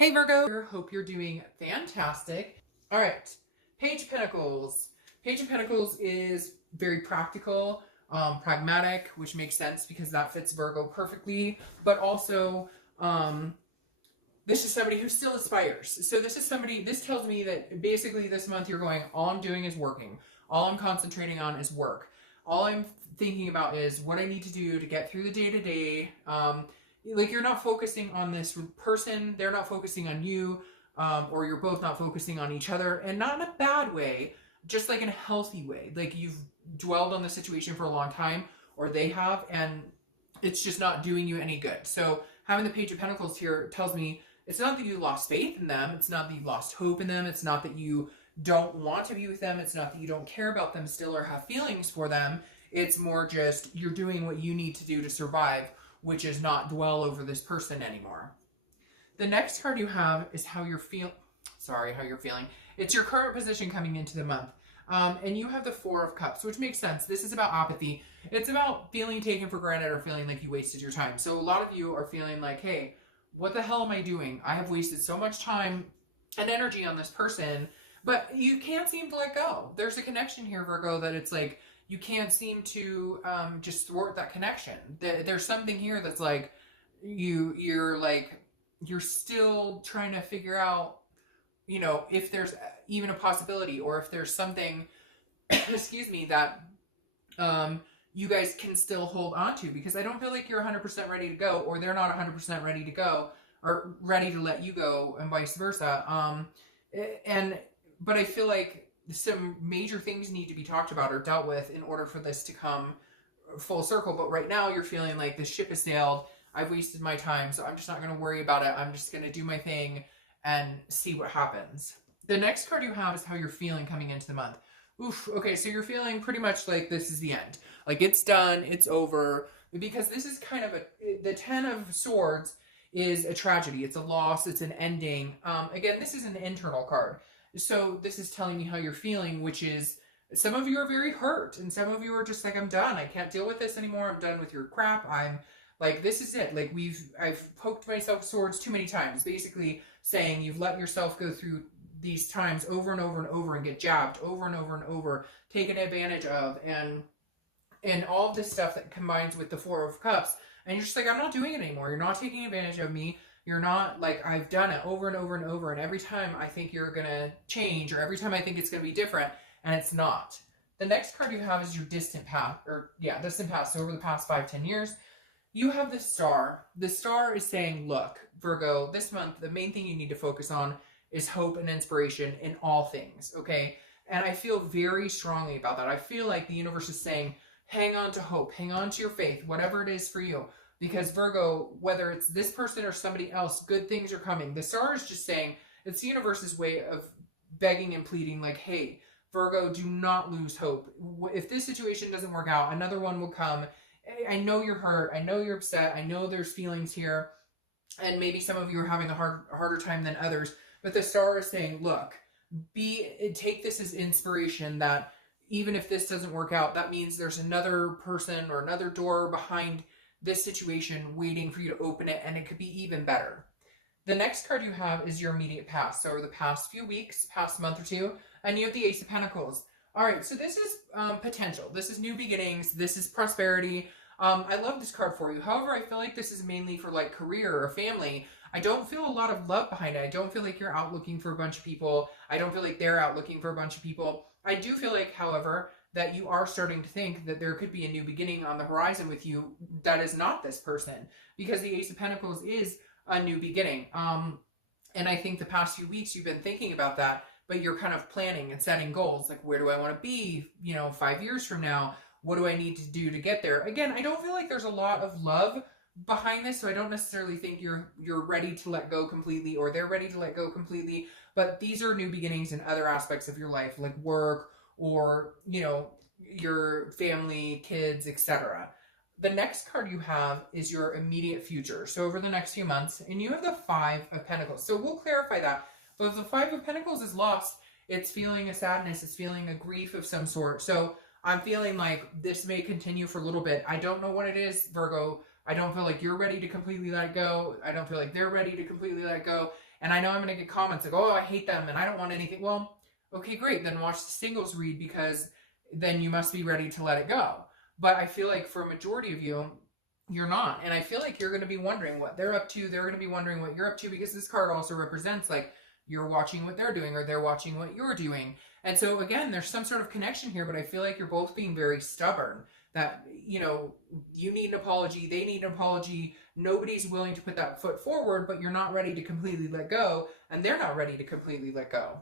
Hey Virgo, hope you're doing fantastic. All right, Page of Pentacles. Page of Pentacles is very practical, pragmatic, which makes sense because that fits Virgo perfectly. But also, this is somebody who still aspires. So this tells me that basically this month you're going, all I'm doing is working. All I'm concentrating on is work. All I'm thinking about is what I need to do to get through the day to day. Like you're not focusing on this person, they're not focusing on you, or you're both not focusing on each other, and not in a bad way, just like in a healthy way. Like you've dwelled on the situation for a long time, or they have, and it's just not doing you any good. So having the Page of Pentacles here tells me it's not that you lost faith in them, it's not that you lost hope in them, it's not that you don't want to be with them, it's not that you don't care about them still or have feelings for them. It's more just you're doing what you need to do to survive, which is not dwell over this person anymore. The next card you have is how you're feeling. It's your current position coming into the month. And you have the Four of Cups, which makes sense. This is about apathy. It's about feeling taken for granted or feeling like you wasted your time. So a lot of you are feeling like, hey, what the hell am I doing? I have wasted so much time and energy on this person, but you can't seem to let go. There's a connection here, Virgo, that it's like, you can't seem to just thwart that connection. There's something here that's like you're still trying to figure out, if there's even a possibility, or if there's something, excuse me, that you guys can still hold on to, because I don't feel like you're 100% ready to go, or they're not 100% ready to go, or ready to let you go, and vice versa. But I feel like some major things need to be talked about or dealt with in order for this to come full circle. But right now you're feeling like the ship has sailed. I've wasted my time, so I'm just not going to worry about it. I'm just going to do my thing and see what happens. The next card you have is how you're feeling coming into the month. Oof. Okay, so you're feeling pretty much like this is the end. Like it's done, it's over. Because this is kind of the Ten of Swords is a tragedy. It's a loss. It's an ending. Again, this is an internal card. So this is telling me how you're feeling, which is some of you are very hurt, and some of you are just like, I'm done. I can't deal with this anymore. I'm done with your crap. I'm like, this is it. Like I've poked myself swords too many times, basically saying you've let yourself go through these times over and over and over and get jabbed over and over and over, taken advantage of, and all of this stuff that combines with the Four of Cups. And you're just like, I'm not doing it anymore. You're not taking advantage of me. You're not like, I've done it over and over and over, and every time I think you're going to change, or every time I think it's going to be different, and it's not. The next card you have is your distant past, distant past. So over the past 5-10 years, you have the Star. The Star is saying, look, Virgo, this month, the main thing you need to focus on is hope and inspiration in all things, okay? And I feel very strongly about that. I feel like the universe is saying, hang on to hope, hang on to your faith, whatever it is for you. Because Virgo, whether it's this person or somebody else, good things are coming. The Star is just saying, it's the universe's way of begging and pleading, like, hey, Virgo, do not lose hope. If this situation doesn't work out, another one will come. I know you're hurt. I know you're upset. I know there's feelings here. And maybe some of you are having a harder time than others. But the Star is saying, look, take this as inspiration that even if this doesn't work out, that means there's another person or another door behind this situation waiting for you to open it, and it could be even better. The next card you have is your immediate past. So over the past few weeks, past month or two, and you have the Ace of Pentacles. All right, so this is potential. This is new beginnings. This is prosperity. I love this card for you. However, I feel like this is mainly for like career or family. I don't feel a lot of love behind it. I don't feel like you're out looking for a bunch of people. I don't feel like they're out looking for a bunch of people. I do feel like, however, that you are starting to think that there could be a new beginning on the horizon with you that is not this person, because the Ace of Pentacles is a new beginning. And I think the past few weeks you've been thinking about that, but you're kind of planning and setting goals. Like, where do I want to be, 5 years from now? What do I need to do to get there? Again, I don't feel like there's a lot of love behind this, so I don't necessarily think you're ready to let go completely, or they're ready to let go completely. But these are new beginnings in other aspects of your life, like work, or, your family, kids, etc. The next card you have is your immediate future. So over the next few months, and you have the Five of Pentacles. So we'll clarify that. But if the Five of Pentacles is lost, it's feeling a sadness, it's feeling a grief of some sort. So I'm feeling like this may continue for a little bit. I don't know what it is, Virgo. I don't feel like you're ready to completely let it go. I don't feel like they're ready to completely let it go. And I know I'm going to get comments like, oh, I hate them and I don't want anything. Well, okay, great. Then watch the singles read, because then you must be ready to let it go. But I feel like for a majority of you, you're not. And I feel like you're going to be wondering what they're up to. They're going to be wondering what you're up to, because this card also represents like you're watching what they're doing or they're watching what you're doing. And so again, there's some sort of connection here, but I feel like you're both being very stubborn. That, you know, you need an apology, they need an apology. Nobody's willing to put that foot forward, but you're not ready to completely let go, and they're not ready to completely let go.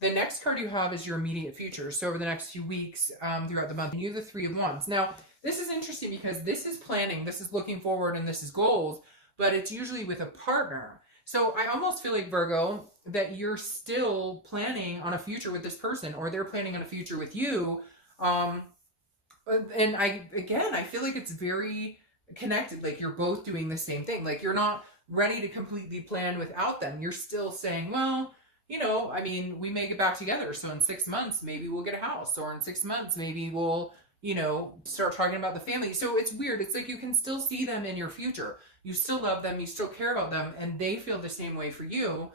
The next card you have is your immediate future. So over the next few weeks, throughout the month, you have the Three of Wands. Now, this is interesting because this is planning, this is looking forward, and this is goals, but it's usually with a partner. So I almost feel like, Virgo, that you're still planning on a future with this person, or they're planning on a future with you. And I feel like it's very connected. Like you're both doing the same thing. Like you're not ready to completely plan without them. You're still saying, well, you know, I mean, we may get back together. So in 6 months, maybe we'll get a house, or in 6 months, maybe we'll, you know, start talking about the family. So it's weird. It's like you can still see them in your future. You still love them. You still care about them. And they feel the same way for you.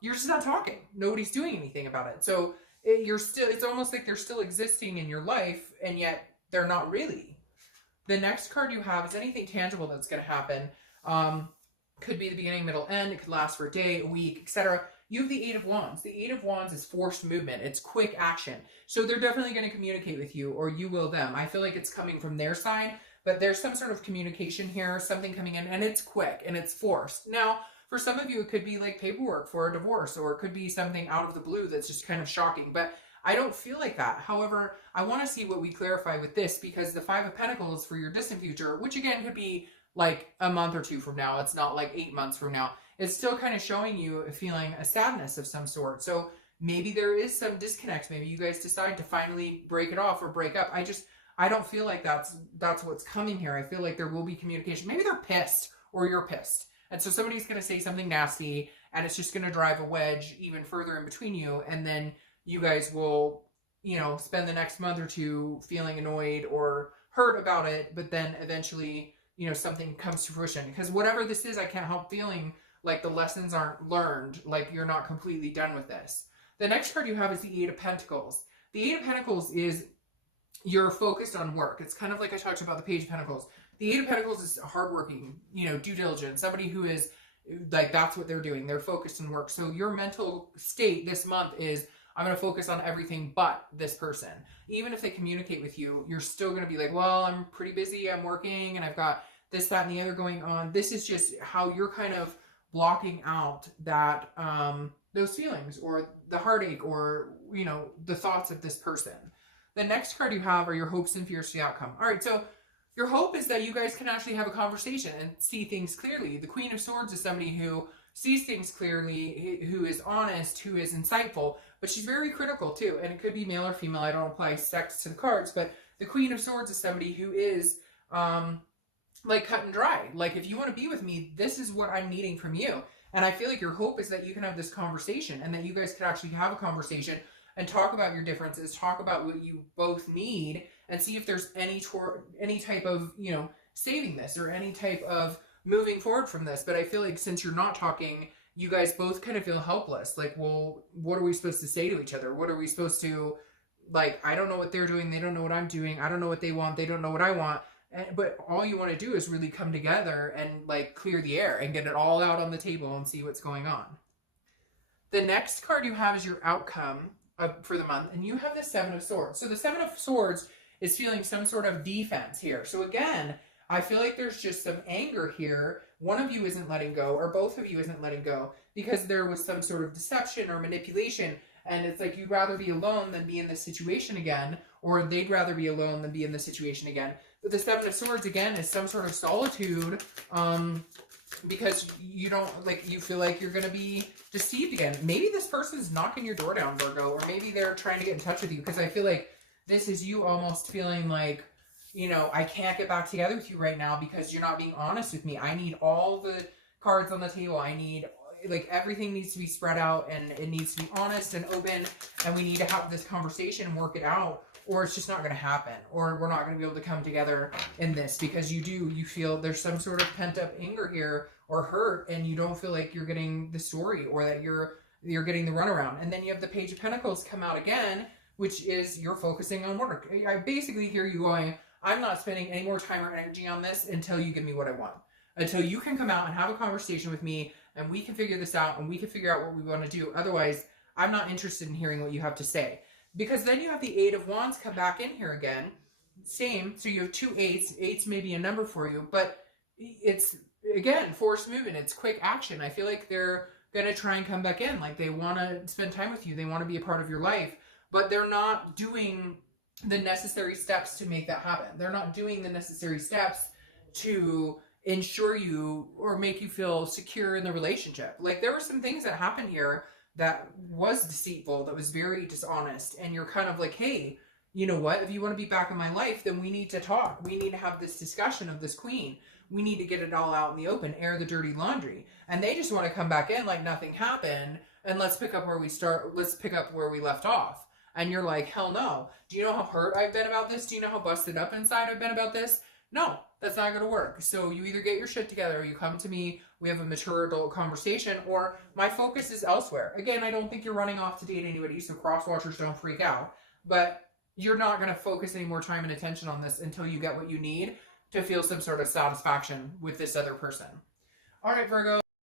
You're just not talking. Nobody's doing anything about it. So it's almost like they're still existing in your life, and yet they're not really. The next card you have is anything tangible that's going to happen. Could be the beginning, middle, end. It could last for a day, a week, etc. You have the Eight of Wands. The Eight of Wands is forced movement. It's quick action. So they're definitely going to communicate with you, or you will them. I feel like it's coming from their side, but there's some sort of communication here, something coming in, and it's quick and it's forced. Now, for some of you, it could be like paperwork for a divorce, or it could be something out of the blue that's just kind of shocking. But I don't feel like that. However, I want to see what we clarify with this, because the Five of Pentacles for your distant future, which again could be like a month or two from now. It's not like 8 months from now. It's still kind of showing you feeling a sadness of some sort. So maybe there is some disconnect. Maybe you guys decide to finally break it off or break up. I don't feel like that's what's coming here. I feel like there will be communication. Maybe they're pissed, or you're pissed. And so somebody's going to say something nasty, and it's just going to drive a wedge even further in between you. And then you guys will, you know, spend the next month or two feeling annoyed or hurt about it. But then eventually, you know, something comes to fruition. Because whatever this is, I can't help feeling like the lessons aren't learned. Like you're not completely done with this. The next card you have is the Eight of Pentacles. The Eight of Pentacles is you're focused on work. It's kind of like I talked about the Page of Pentacles. The Eight of Pentacles is hardworking, you know, due diligence, somebody who is like, that's what they're doing. They're focused on work. So your mental state this month is, I'm going to focus on everything but this person. Even if they communicate with you, you're still going to be like, well, I'm pretty busy. I'm working and I've got this, that, and the other going on. This is just how you're kind of blocking out that, those feelings or the heartache or, you know, the thoughts of this person. The next card you have are your hopes and fears for the outcome. All right. So your hope is that you guys can actually have a conversation and see things clearly. The Queen of Swords is somebody who sees things clearly, who is honest, who is insightful, but she's very critical too. And it could be male or female. I don't apply sex to the cards, but the Queen of Swords is somebody who is like cut and dry. Like, if you want to be with me, this is what I'm needing from you. And I feel like your hope is that you can have this conversation, and that you guys could actually have a conversation and talk about your differences, talk about what you both need, and see if there's any type of, you know, saving this or any type of moving forward from this. But I feel like since you're not talking, you guys both kind of feel helpless. Like, well, what are we supposed to say to each other? What are we supposed to, like, I don't know what they're doing. They don't know what I'm doing. I don't know what they want. They don't know what I want. But all you want to do is really come together and like clear the air and get it all out on the table and see what's going on. The next card you have is your outcome for the month, and you have the Seven of Swords. So the Seven of Swords is feeling some sort of defense here. So again, I feel like there's just some anger here. One of you isn't letting go, or both of you isn't letting go, because there was some sort of deception or manipulation. And it's like you'd rather be alone than be in this situation again, or they'd rather be alone than be in this situation again. But the Seven of Swords, again, is some sort of solitude, because you don't, like, you feel like you're going to be deceived again. Maybe this person's knocking your door down, Virgo, or maybe they're trying to get in touch with you, because I feel like this is you almost feeling like, you know, I can't get back together with you right now because you're not being honest with me. I need all the cards on the table. I need like everything needs to be spread out and it needs to be honest and open, and we need to have this conversation and work it out, or it's just not going to happen, or we're not going to be able to come together in this, because you feel there's some sort of pent up anger here or hurt, and you don't feel like you're getting the story, or that you're getting the runaround. And then you have the Page of Pentacles come out again, which is you're focusing on work. I basically hear you going, I'm not spending any more time or energy on this until you give me what I want. Until you can come out and have a conversation with me and we can figure this out and we can figure out what we want to do. Otherwise, I'm not interested in hearing what you have to say. Because then you have the Eight of Wands come back in here again. Same. So you have two eights. Eights may be a number for you, but it's, again, forced movement. It's quick action. I feel like they're going to try and come back in. Like they want to spend time with you. They want to be a part of your life, but they're not doing the necessary steps to make that happen. They're not doing the necessary steps to ensure you or make you feel secure in the relationship. Like there were some things that happened here that was deceitful, that was very dishonest, and you're kind of like, hey, you know what, if you want to be back in my life, then we need to talk. We need to have this discussion of this queen. We need to get it all out in the open, air the dirty laundry. And they just want to come back in like nothing happened, and let's pick up where we start. Let's pick up where we left off. And you're like, hell no. Do you know how hurt I've been about this? Do you know how busted up inside I've been about this? No, that's not going to work. So you either get your shit together, or you come to me, we have a mature adult conversation, or my focus is elsewhere. Again, I don't think you're running off to date anybody, so cross-watchers don't freak out. But you're not going to focus any more time and attention on this until you get what you need to feel some sort of satisfaction with this other person. All right, Virgo.